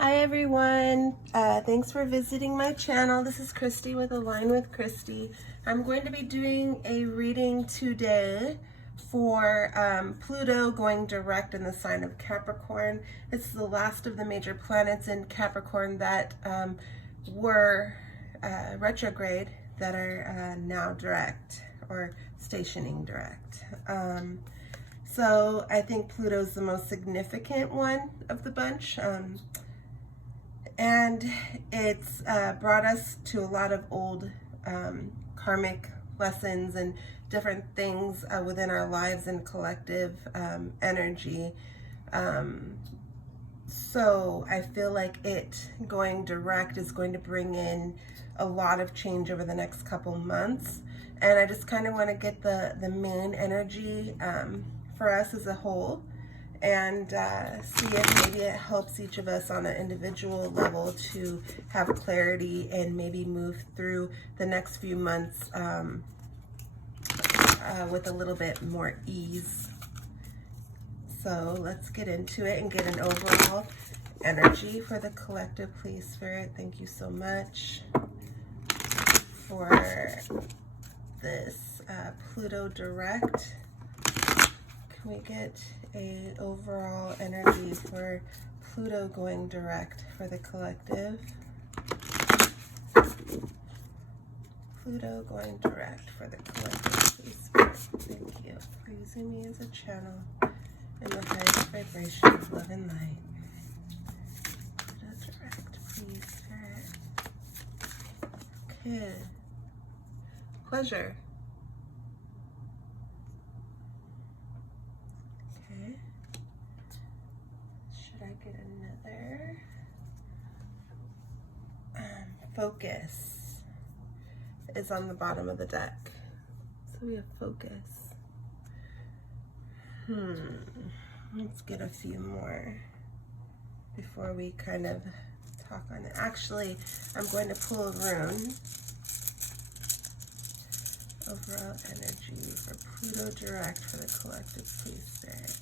Hi everyone, thanks for visiting my channel. This is Christy with Align with Christy. I'm going to be doing a reading today for Pluto going direct in the sign of Capricorn. It's the last of the major planets in Capricorn that were retrograde that are now direct or stationing direct. So I think Pluto's the most significant one of the bunch. And it's brought us to a lot of old karmic lessons and different things within our lives and collective energy. So I feel like it going direct is going to bring in a lot of change over the next couple months. And I just kind of want to get the main energy for us as a whole, and see if maybe it helps each of us on an individual level to have clarity and maybe move through the next few months with a little bit more ease. So let's get into it and get an overall energy for the collective, please, Spirit. Thank you so much for this Pluto Direct. Can we get a overall energy for Pluto going direct for the collective? Pluto going direct for the collective, please, Spirit. Thank you for using me as a channel in the highest vibration of love and light. Pluto direct, please, Spirit. Okay. Pleasure. Should I get another? Focus is on the bottom of the deck. So we have focus. Let's get a few more before we kind of talk on it. Actually, I'm going to pull a rune. Overall energy for Pluto Direct for the collective, please, Spirit.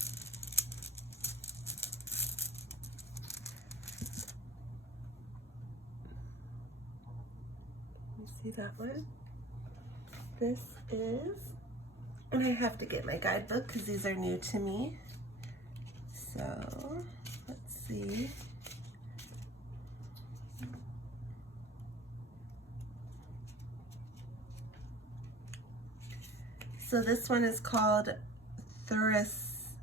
See that one? This is, and I have to get my guidebook because these are new to me. So let's see. So this one is called Thurisaz.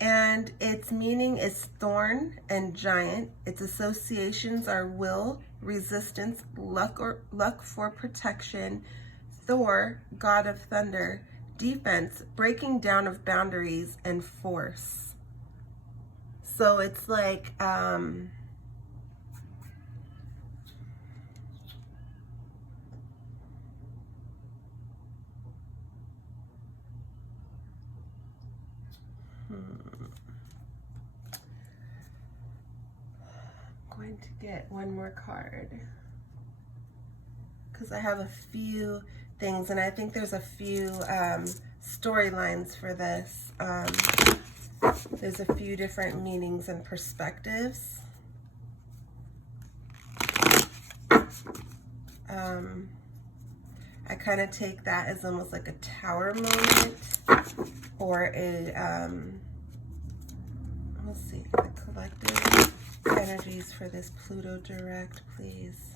And its meaning is thorn and giant. Its associations are will, resistance, luck for protection, Thor, god of thunder, defense, breaking down of boundaries, and force. So it's like going to get one more card because I have a few things, and I think there's a few storylines for this. There's a few different meanings and perspectives. I kind of take that as almost like a tower moment, or a let's see, the collective energies for this Pluto Direct, please.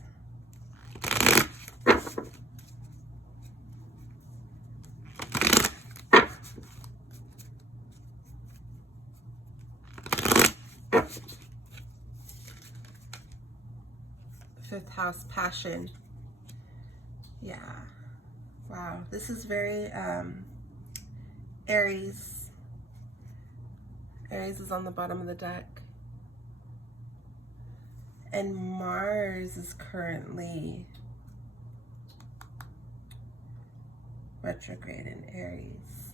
Fifth house, passion. Yeah. Wow. This is very Aries. Aries is on the bottom of the deck. And Mars is currently retrograde in Aries.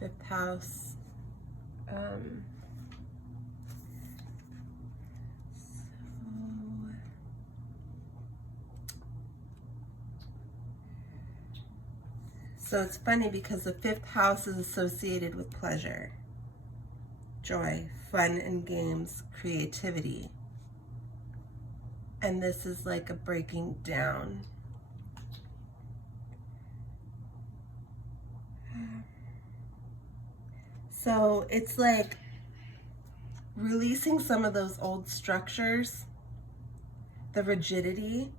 Fifth house. So it's funny because the 5th house is associated with pleasure, joy, fun and games, creativity. And this is like a breaking down. So it's like releasing some of those old structures, the rigidity,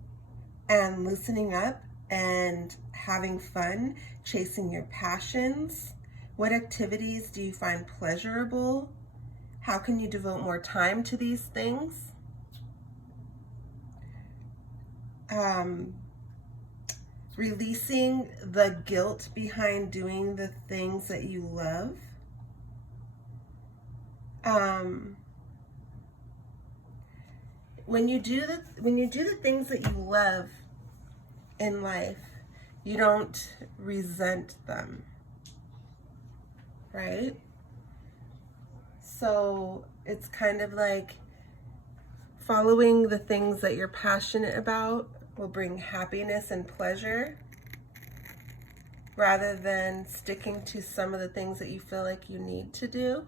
and loosening up and having fun, chasing your passions. What activities do you find pleasurable? How can you devote more time to these things? Releasing the guilt behind doing the things that you love. When you do the things that you love in life, you don't resent them, right? So it's kind of like following the things that you're passionate about will bring happiness and pleasure, rather than sticking to some of the things that you feel like you need to do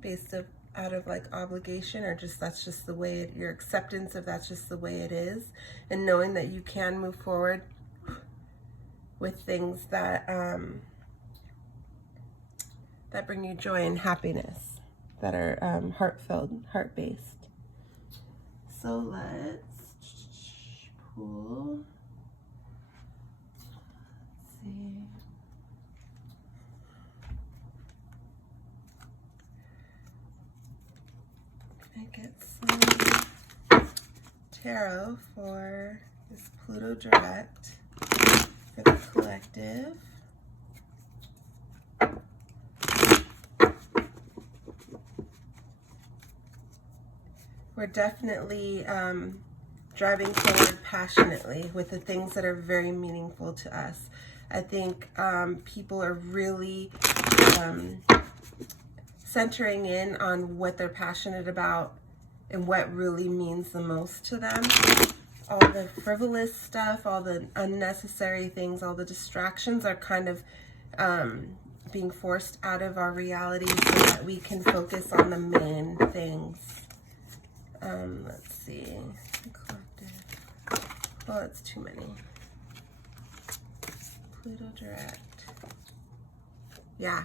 based out of like obligation, or just that's just the way your acceptance of that's just the way it is, and knowing that you can move forward with things that that bring you joy and happiness, that are heart-filled, heart-based. So let's pull. Let's see. I get some tarot for this Pluto Direct for the collective. We're definitely driving forward passionately with the things that are very meaningful to us. I think people are really centering in on what they're passionate about and what really means the most to them. All the frivolous stuff, all the unnecessary things, all the distractions are kind of being forced out of our reality so that we can focus on the main things. Let's see. Collective. Oh, it's too many. Pluto Direct. Yeah.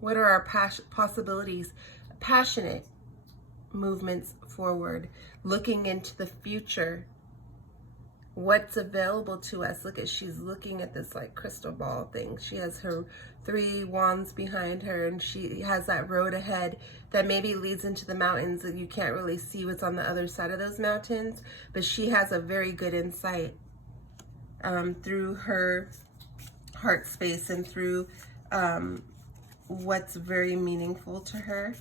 What are our possibilities? Passionate movements forward, looking into the future. What's available to us? Look at, she's looking at this like crystal ball thing. She has her 3 wands behind her, and she has that road ahead that maybe leads into the mountains that you can't really see what's on the other side of those mountains, but she has a very good insight through her heart space and through what's very meaningful to her.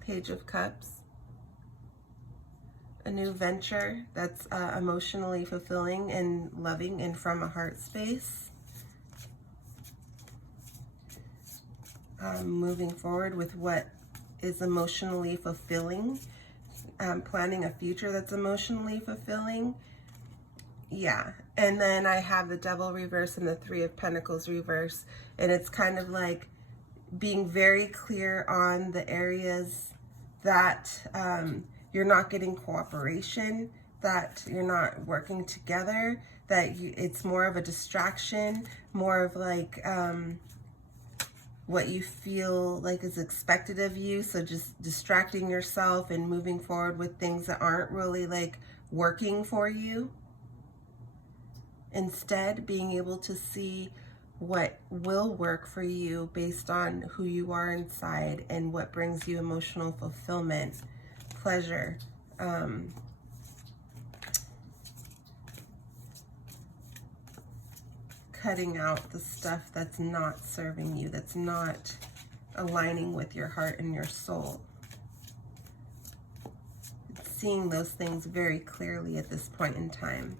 Page of Cups. A new venture that's emotionally fulfilling and loving and from a heart space. Moving forward with what is emotionally fulfilling. Planning a future that's emotionally fulfilling. Yeah. And then I have the Devil reverse and the 3 of Pentacles reverse. And it's kind of like being very clear on the areas that you're not getting cooperation, that you're not working together, that it's more of a distraction, more of like what you feel like is expected of you. So just distracting yourself and moving forward with things that aren't really like working for you. Instead, being able to see what will work for you based on who you are inside and what brings you emotional fulfillment, pleasure. Cutting out the stuff that's not serving you, that's not aligning with your heart and your soul. Seeing those things very clearly at this point in time.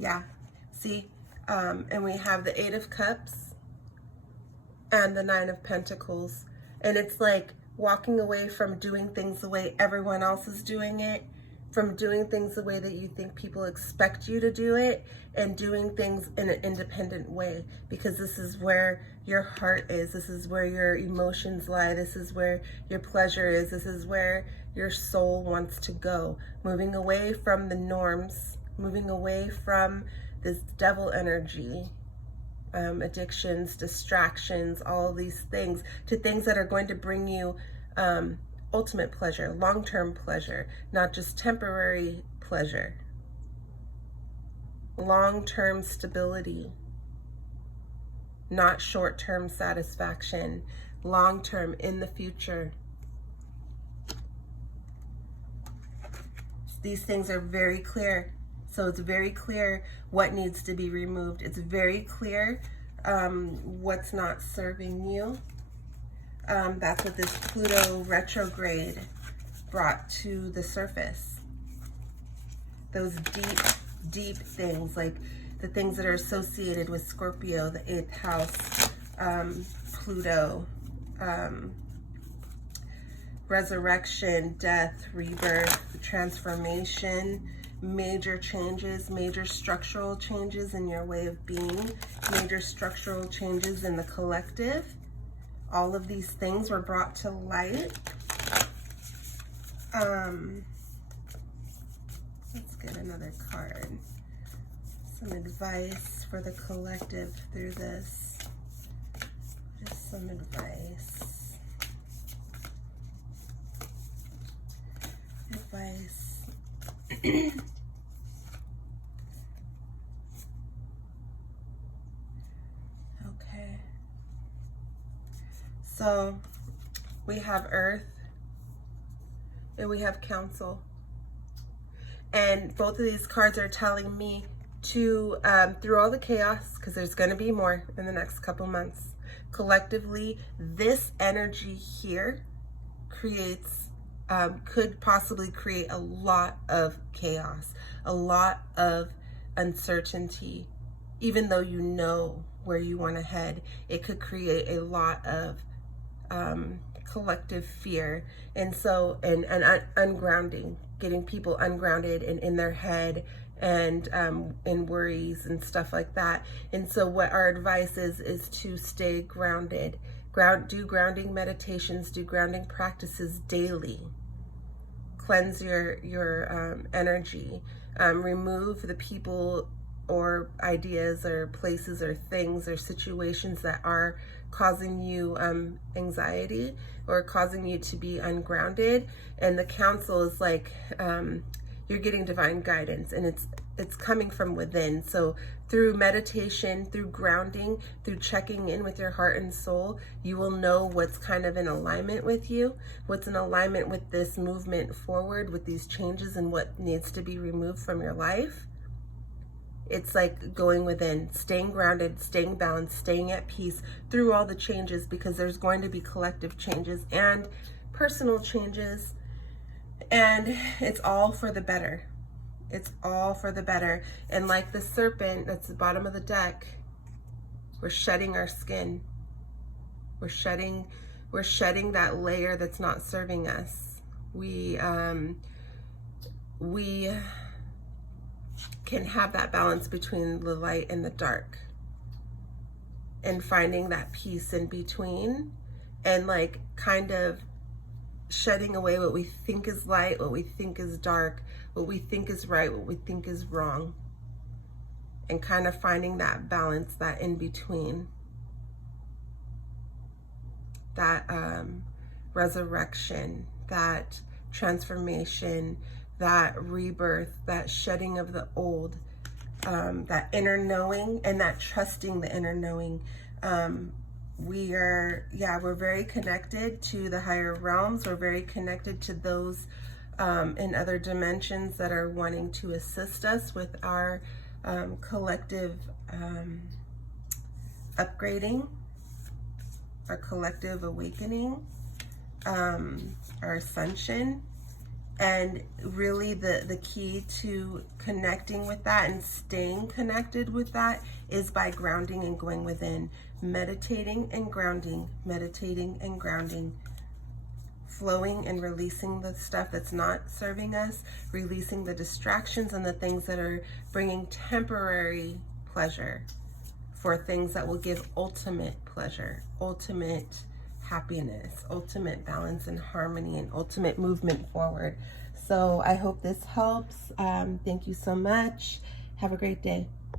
Yeah, see, and we have the 8 of Cups and the 9 of Pentacles, and it's like walking away from doing things the way everyone else is doing it, from doing things the way that you think people expect you to do it, and doing things in an independent way, because this is where your heart is, this is where your emotions lie, this is where your pleasure is, this is where your soul wants to go. Moving away from the norms, moving away from this devil energy, addictions, distractions, all these things, to things that are going to bring you ultimate pleasure, long-term pleasure, not just temporary pleasure, long-term stability, not short-term satisfaction, long-term in the future. These things are very clear. So it's very clear what needs to be removed. It's very clear what's not serving you. That's what this Pluto retrograde brought to the surface. Those deep, deep things, like the things that are associated with Scorpio, the 8th house, Pluto, resurrection, death, rebirth, transformation, major changes, major structural changes in your way of being, major structural changes in the collective. All of these things were brought to light. Let's get another card. Some advice for the collective through this. Just some advice. Okay. So we have Earth and we have Council. And both of these cards are telling me to, through all the chaos, because there's going to be more in the next couple months, collectively, this energy here creates, could possibly create a lot of chaos, a lot of uncertainty. Even though you know where you want to head, it could create a lot of collective fear. And so, and ungrounding, getting people ungrounded and in their head, and in worries and stuff like that. And so what our advice is to stay grounded. Do grounding meditations, do grounding practices daily. Cleanse your energy. Remove the people or ideas or places or things or situations that are causing you anxiety or causing you to be ungrounded. And the Council is like, you're getting divine guidance, and it's coming from within. So through meditation, through grounding, through checking in with your heart and soul, you will know what's kind of in alignment with you, what's in alignment with this movement forward, with these changes, and what needs to be removed from your life. It's like going within, staying grounded, staying balanced, staying at peace through all the changes, because there's going to be collective changes and personal changes, and it's all for the better. It's all for the better. And like the serpent that's the bottom of the deck, we're shedding our skin. We're shedding that layer that's not serving us. We can have that balance between the light and the dark, and finding that peace in between, and like kind of shedding away what we think is light, what we think is dark, what we think is right, what we think is wrong, and kind of finding that balance, that in between, that resurrection, that transformation, that rebirth, that shedding of the old, that inner knowing, and that trusting the inner knowing. We're very connected to the higher realms. We're very connected to those in other dimensions that are wanting to assist us with our collective upgrading, our collective awakening, our ascension. And really the key to connecting with that and staying connected with that is by grounding and going within, meditating and grounding, meditating and grounding. flowing and releasing the stuff that's not serving us, releasing the distractions and the things that are bringing temporary pleasure for things that will give ultimate pleasure, ultimate happiness, ultimate balance and harmony, and ultimate movement forward. So I hope this helps. Thank you so much. Have a great day.